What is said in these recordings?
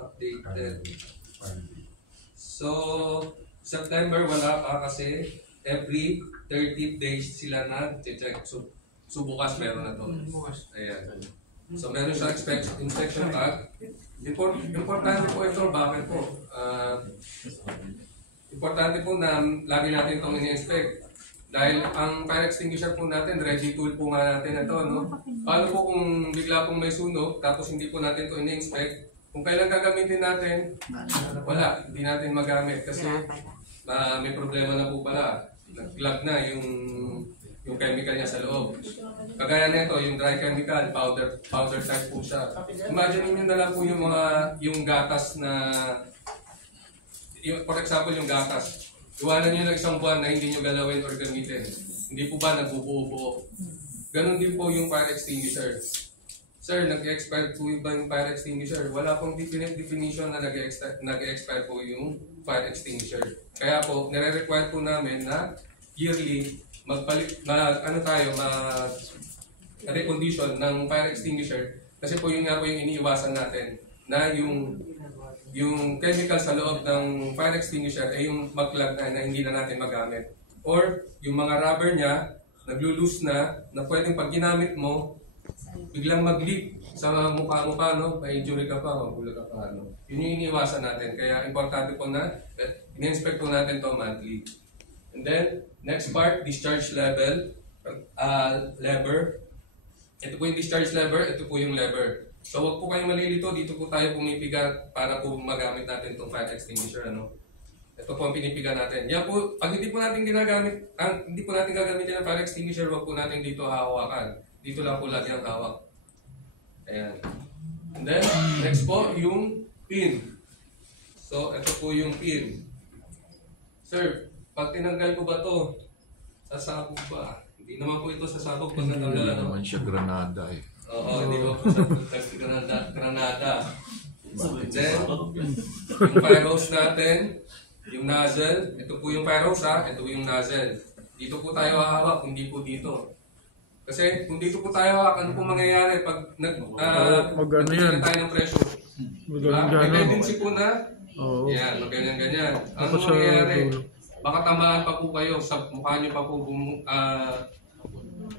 updated. So, September wala pa kasi every 30 days sila nag-check. So bukas meron na to. Ayan. So meron siya inspection tag. Importante po ito. Bakit po? Importante po na lagi natin itong ini-inspect. Dahil ang fire extinguisher po natin, ready tool po nga natin ito. No? Paano po kung bigla pong may sunog, tapos hindi po natin ito ini-inspect? Kung kailan gagamitin natin, wala. Hindi natin magamit kasi may problema na po pala. Nag-clog na yung chemical niya sa loob. Kagaya nito, yung dry chemical, powder type po siya. Imagine niyo na lang po yung gatas na, for example, yung gatas. Iwanan nyo ng isang buwan na hindi nyo galawin or gamitin. Hindi po ba nagbubuo-buo? Ganon din po yung fire extinguisher. Sir, nag-expire po ba yung fire extinguisher? Wala pong definite definition na nag-expire po yung fire extinguisher. Kaya po, nire-require po namin na yearly recondition ng fire extinguisher. Kasi po yun nga po yung iniiwasan natin na yung chemical sa loob ng fire extinguisher ay yung mag-clog na hindi na natin magamit. Or yung mga rubber niya, naglo-loose na pwedeng pag ginamit mo, biglang mag-leak sa mukha mo pa, no? May-injury ka pa, magulo ka pa. No? Yun yung iniiwasan natin. Kaya importante po na in-inspect po natin to monthly. And then, next part, discharge level, lever. Ito po yung discharge lever, ito po yung lever. So wag po kayong malilito, dito po tayo pumipiga para po magamit natin itong fire extinguisher. Ito po ang pinipiga natin. Yan po, pag hindi po natin gagamitin ang fire extinguisher, wag po natin dito hahawakan. Dito lang po lagi ang hawak. Ayan. And then, next po, yung pin. So, ito po yung pin. Sir, pag tinanggal ko ba to, sasabog ba? Hindi naman po ito sasabog pag natanggal. Hindi naman siya granada eh. Oo, hindi ko granada. Then, yung fire hose natin, yung nozzle, ito po yung fire hose ha, ito po yung nozzle. Dito po tayo hahawak, hindi po dito. Kasi kung dito po tayo hawak, ano po mangyayari pag nagtitigil tayo ng pressure? May tendency po na, yan, ganyan-ganyan. Ano mangyayari? Baka tamaan pa po kayo, sa mukha nyo pa po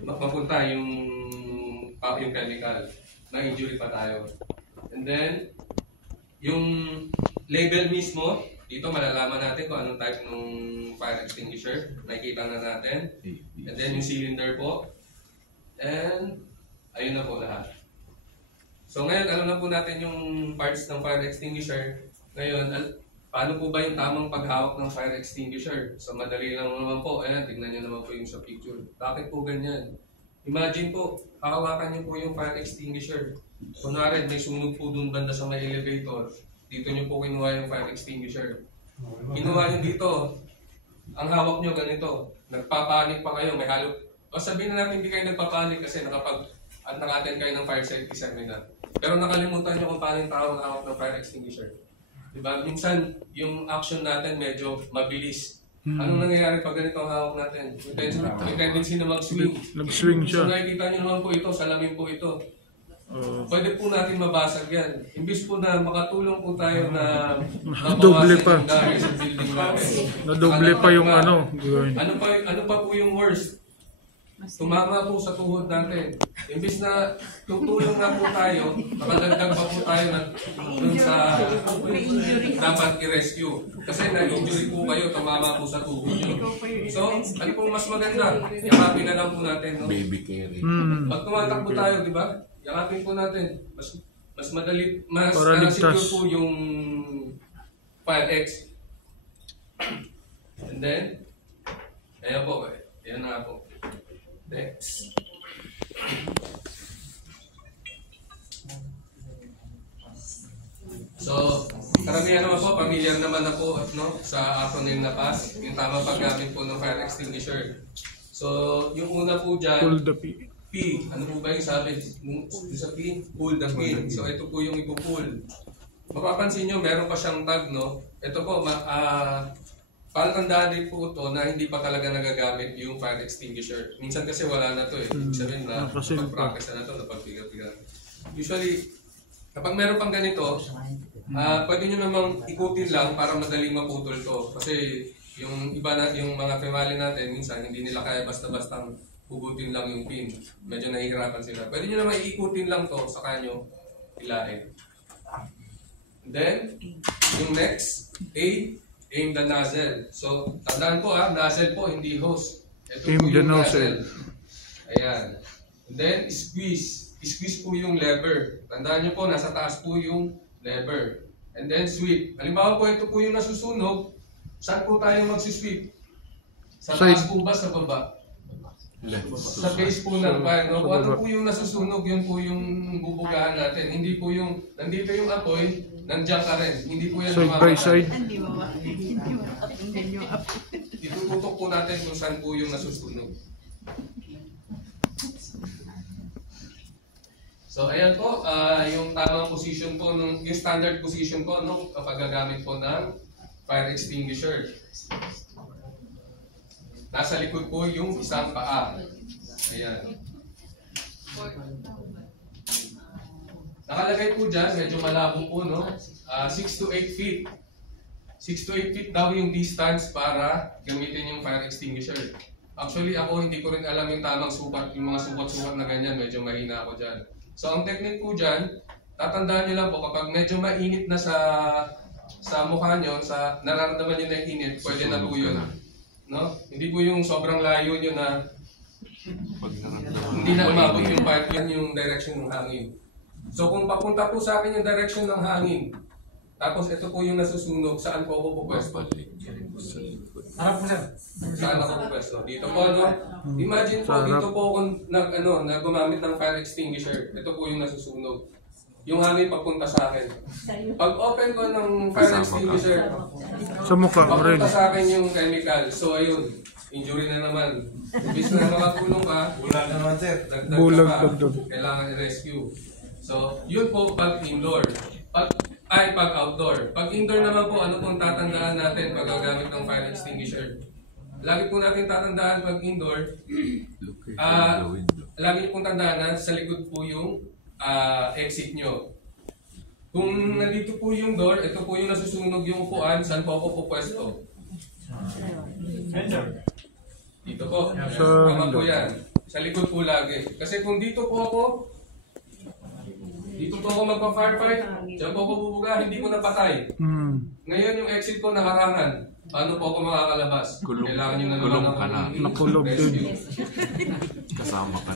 mapunta yung chemical, na injury pa tayo. And then, yung label mismo, dito malalaman natin kung anong type ng fire extinguisher. Nakikita na natin. And then yung cylinder po. And, ayun na po lahat. So ngayon, alam na po natin yung parts ng fire extinguisher. Ngayon, paano po ba yung tamang paghawak ng fire extinguisher? So madali lang naman po. Ayan, tignan nyo naman po yung sa picture. Bakit po ganyan? Imagine po, hawakan niyo po yung fire extinguisher. Kunwari, may sunog po dun banda sa may elevator. Dito niyo po kinuha yung fire extinguisher. Kinuha niyo dito. Ang hawak niyo ganito. Nagpapanik pa kayo. May halo. O sabihin na natin hindi kayo nagpapanik kasi naka-attend kayo ng fire safety seminar. Pero nakalimutan niyo kung paano yung tao hawak ng fire extinguisher. Diba? Minsan, yung action natin medyo mabilis. Anong nangyayari pag ganito ang hawak natin? May tendency na mag-swing. Nag-swing siya. So nakikita nyo naman po ito, salamin po ito. Pwede po natin mabasag yan. Imbis po na makatulong po tayo na doble pa. Yung dahil sa building natin. Nadoble pa yung ano. Ano pa po yung worst? Tumama po sa tuhod natin. Imbis na tutulong na po tayo, makadagdag pa po tayo dun sa dapat i-rescue. Kasi na-injury po kayo, tumama po sa tuhod nyo. So, ano pong mas maganda? Yakapin na lang po natin. No? Baby carry. Pag tumatakbo tayo, di ba? Yakapin po natin. Mas madali, mas secure po yung 5X. And then, ayan po. Ayan na po. Next. So, karamihan naman po, pamilyar naman na po sa acronym na PAS, yung tamang paggamit po ng fire extinguisher. So, yung una po dyan, Pull the P. P. Ano po ba yung sabi? Sa P, pull the pin. So, ito po yung ipupull. Mapapansin nyo, meron pa siyang tag, no? Ito po, palatandaan din po ito na hindi pa talaga nagagamit yung fire extinguisher. Minsan kasi wala na ito eh. Ibig sabihin na pag-practice na ito, napagbigat-bigat. Usually, kapag meron pang ganito, Pwede nyo namang ikutin lang para madaling maputol to. Kasi yung iba na, yung mga female natin, minsan hindi nila kaya basta-basta hugutin lang yung pin. Medyo nahihirapan sila. Pwede nyo naman iikutin lang to sa kanyo, ilahin. Then, yung next, aim the nozzle. So, tandaan po nozzle po, hindi hose. Ito Aim po the yung nozzle. Ayan. And then, squeeze. Squeeze po yung lever. Tandaan nyo po, nasa taas po yung lever. And then, sweep. Halimbawa po, ito po yung nasusunog. Saan po tayo magsisweep? Sa taas po ba, sa baba? Sa base po ng fire. No? Kung ano po yung nasusunog, yun po yung bubugahan natin. Hindi po yung, nandito yung apoy, nandiyan ka rin. Hindi po yan Side by mamamatay. side. Itututok po natin kung saan po yung nasusunog. So ayan po, yung tamang position po, yung standard position po kapag gagamit po ng fire extinguisher. Nasa likod po yung isang paa. Ayan. Nakalagay po dyan, medyo malabo po, no? 6 to 8 feet. 6 to 8 feet daw yung distance para gamitin yung fire extinguisher. Actually, ako hindi ko rin alam yung tamang sukat, yung mga sukat-sukat na ganyan, medyo mahina ako dyan. So, ang technique po dyan, tatandaan nyo lang po, kapag medyo mainit na sa mukha nyo, nararamdaman nyo na yung init, pwede na po yun. No? Hindi po yung sobrang layo nyo na hindi na umabot yung pipe, yan yung direction ng hangin. So kung papunta po sa akin yung direction ng hangin, tapos ito po yung nasusunog, saan po ako pupwesto? Harap po, sir. Saan ako pupwesto? Dito po, no? Imagine po, dito po ako gumamit ng fire extinguisher. Ito po yung nasusunog. Yung hangin papunta sa akin. Pag open ko ng fire extinguisher, Sa mukha mo rin. papunta sa akin yung chemical. So ayun, injury na naman. Bis na makatulong ka, Wala naman, sir. dagdag Bulag, ka pa, dagdag. kailangan i-rescue. So, yun po pag indoor. Pag outdoor. Pag indoor naman po, ano pong tatandaan natin pag gagamit ng fire extinguisher? Lagi po natin tatandaan pag indoor, lagi pong tandaan na sa likod po yung exit nyo. Kung nandito po yung door, ito po yung nasusunog yung upuan, saan po ako pupwesto? Dito po. Tama po yan. Sa likod po lagi. Kasi kung dito po ako magpa-firefight, diyan po ako bubuga, hindi ko napatay. Ngayon yung exit ko nakarangan. Paano po ako makakalabas? Kailangan nyo na naman Nakulong din. rescue. Kasama ka.